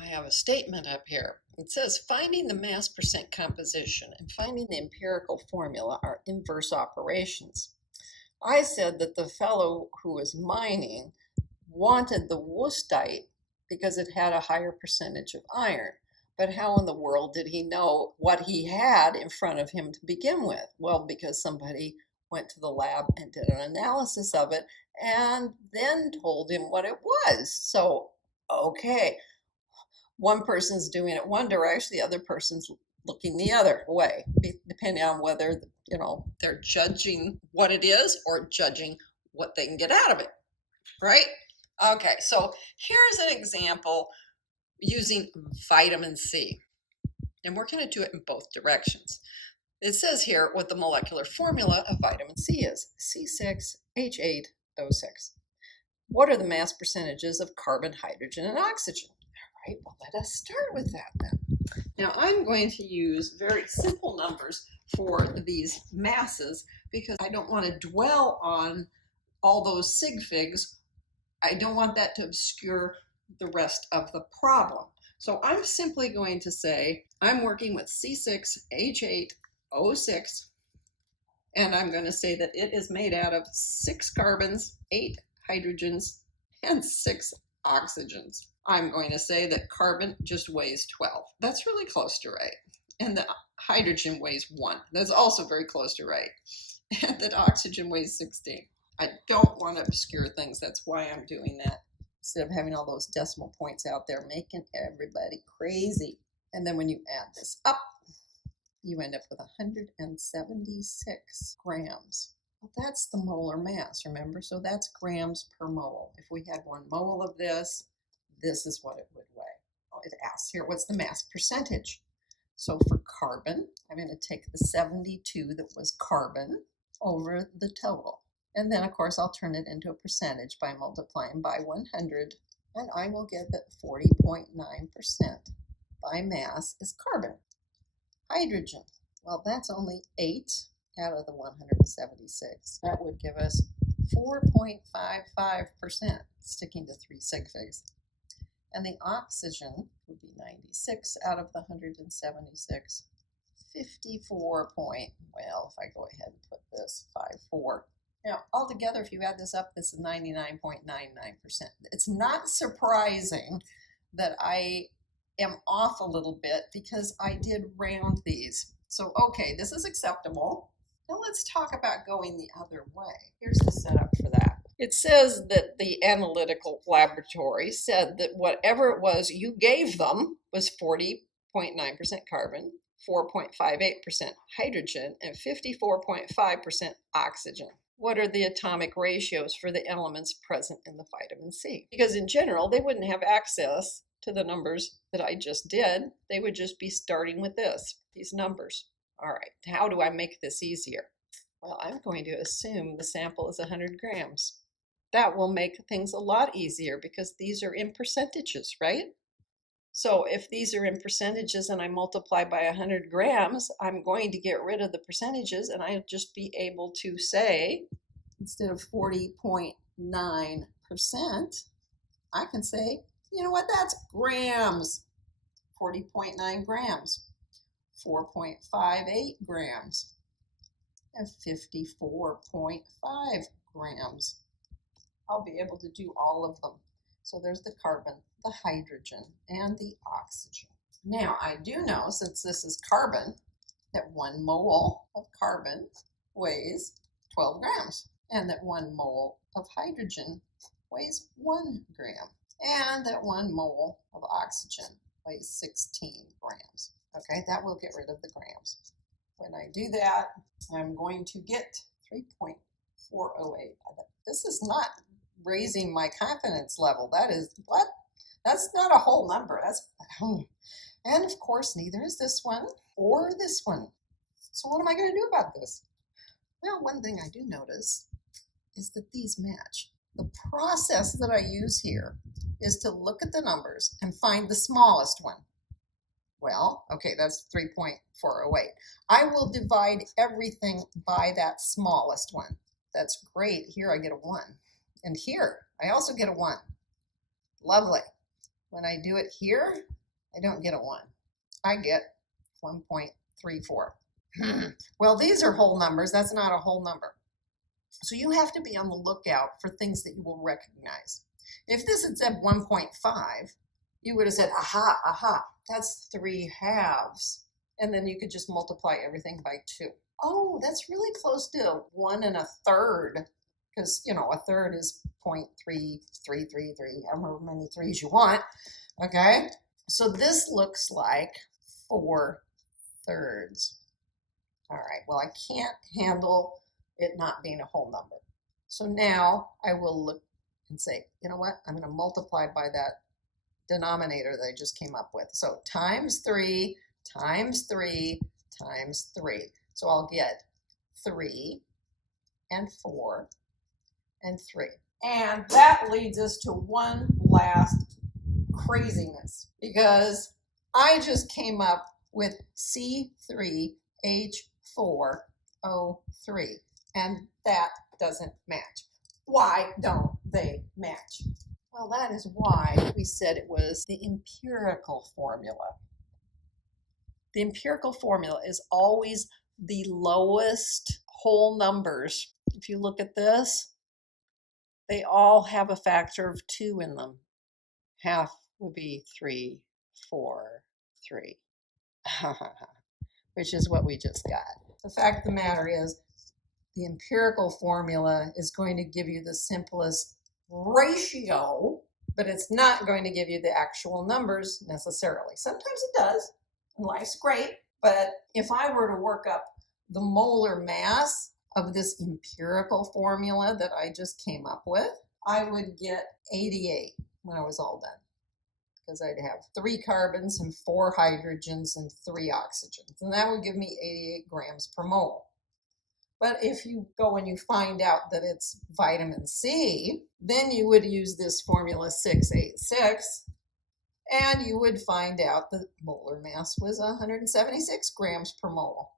I have a statement up here. It says finding the mass percent composition and finding the empirical formula are inverse operations. I said that the fellow who was mining wanted the wustite because it had a higher percentage of iron. But how in the world did he know what he had in front of him to begin with? Well, because somebody went to the lab and did an analysis of it and then told him what it was. So, okay, one person's doing it one direction, the other person's looking the other way, depending on whether they're judging what it is or judging what they can get out of it, right? Okay, so here's an example using vitamin C, and we're going to do it in both directions. It says here what the molecular formula of vitamin C is: C6H8O6. What are the mass percentages of carbon, hydrogen, and oxygen? All right, well, let us start with that then. Now, I'm going to use very simple numbers for these masses because I don't want to dwell on all those sig figs. I don't want that to obscure the rest of the problem. So I'm simply going to say I'm working with C6H8O6, and I'm going to say that it is made out of 6 carbons, 8 hydrogens, and 6 oxygens. I'm going to say that carbon just weighs 12. That's really close to right. And the hydrogen weighs 1. That's also very close to right. And that oxygen weighs 16. I don't want to obscure things. That's why I'm doing that. Instead of having all those decimal points out there, making everybody crazy. And then when you add this up, you end up with 176 grams. Well, that's the molar mass, remember? So that's grams per mole. If we had 1 mole of this is what it would weigh. Oh, it asks here, what's the mass percentage? So for carbon, I'm going to take the 72 that was carbon over the total. And then, of course, I'll turn it into a percentage by multiplying by 100, and I will get that 40.9% by mass is carbon. Hydrogen, well, that's only 8 out of the 176. That would give us 4.55%, sticking to 3 sig figs. And the oxygen would be 96 out of the 176. 54 point, well, if I go ahead and put this 54. Now, altogether, if you add this up, this is 99.99%. It's not surprising that I am off a little bit because I did round these. So, okay, this is acceptable. Now let's talk about going the other way. Here's the setup for that. It says that the analytical laboratory said that whatever it was you gave them was 40.9% carbon, 4.58% hydrogen, and 54.5% oxygen. What are the atomic ratios for the elements present in the vitamin C? Because in general, they wouldn't have access to the numbers that I just did. They would just be starting with these numbers. All right, how do I make this easier? Well, I'm going to assume the sample is 100 grams. That will make things a lot easier because these are in percentages, right? So if these are in percentages and I multiply by 100 grams, I'm going to get rid of the percentages and I'll just be able to say, instead of 40.9%, I can say, you know what, that's grams. 40.9 grams, 4.58 grams, and 54.5 grams. I'll be able to do all of them. So there's the carbon, the hydrogen, and the oxygen. Now, I do know, since this is carbon, that 1 mole of carbon weighs 12 grams, and that 1 mole of hydrogen weighs 1 gram, and that 1 mole of oxygen weighs 16 grams. Okay, that will get rid of the grams. When I do that, I'm going to get 3.408. This is not raising my confidence level. That is what? That's not a whole number. And of course, neither is this one or this one. So what am I going to do about this? Well, one thing I do notice is that these match. The process that I use here is to look at the numbers and find the smallest one. Well, okay, that's 3.408. I will divide everything by that smallest one. That's great. Here I get a 1. And here I also get a 1. Lovely. When I do it here, I don't get a 1. I get 1.34. Well, these are whole numbers. That's not a whole number. So you have to be on the lookout for things that you will recognize. If this had said 1.5, you would have said, aha, aha, that's 3/2. And then you could just multiply everything by 2. Oh, that's really close to 1 1/3, because, you know, a third is 0.3333, however many threes you want, okay? So this looks like 4/3. All right, well, I can't handle it not being a whole number. So now I will look and say, you know what? I'm going to multiply by that denominator that I just came up with. So times 3 times 3 times 3. So I'll get 3 and 4 and 3. And that leads us to one last craziness, because I just came up with C3H4O3, and that doesn't match. Why don't they match? Well, that is why we said it was the empirical formula. The empirical formula is always the lowest whole numbers. If you look at this, they all have a factor of 2 in them. Half would be 3, 4, 3, which is what we just got. The fact of the matter is, the empirical formula is going to give you the simplest ratio, but it's not going to give you the actual numbers necessarily. Sometimes it does, and life's great, but if I were to work up the molar mass of this empirical formula that I just came up with, I would get 88 when I was all done, because I'd have 3 carbons and 4 hydrogens and 3 oxygens, and that would give me 88 grams per mole. But if you go and you find out that it's vitamin C, then you would use this formula 686, and you would find out that molar mass was 176 grams per mole.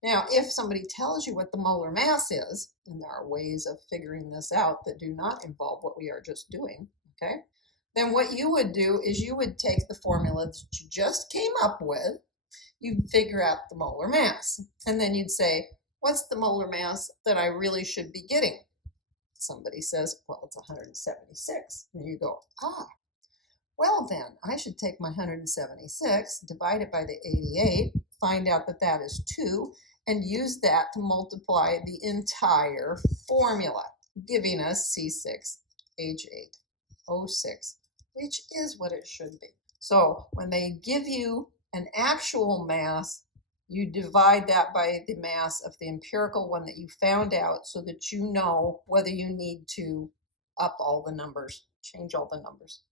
Now, if somebody tells you what the molar mass is, and there are ways of figuring this out that do not involve what we are just doing, okay, then what you would do is you would take the formula that you just came up with, you'd figure out the molar mass, and then you'd say, what's the molar mass that I really should be getting? Somebody says, well, it's 176. And you go, well then, I should take my 176, divide it by the 88, find out that that is 2, and use that to multiply the entire formula, giving us C6H8O6, which is what it should be. So when they give you an actual mass, you divide that by the mass of the empirical one that you found out, so that you know whether you need to up all the numbers, change all the numbers.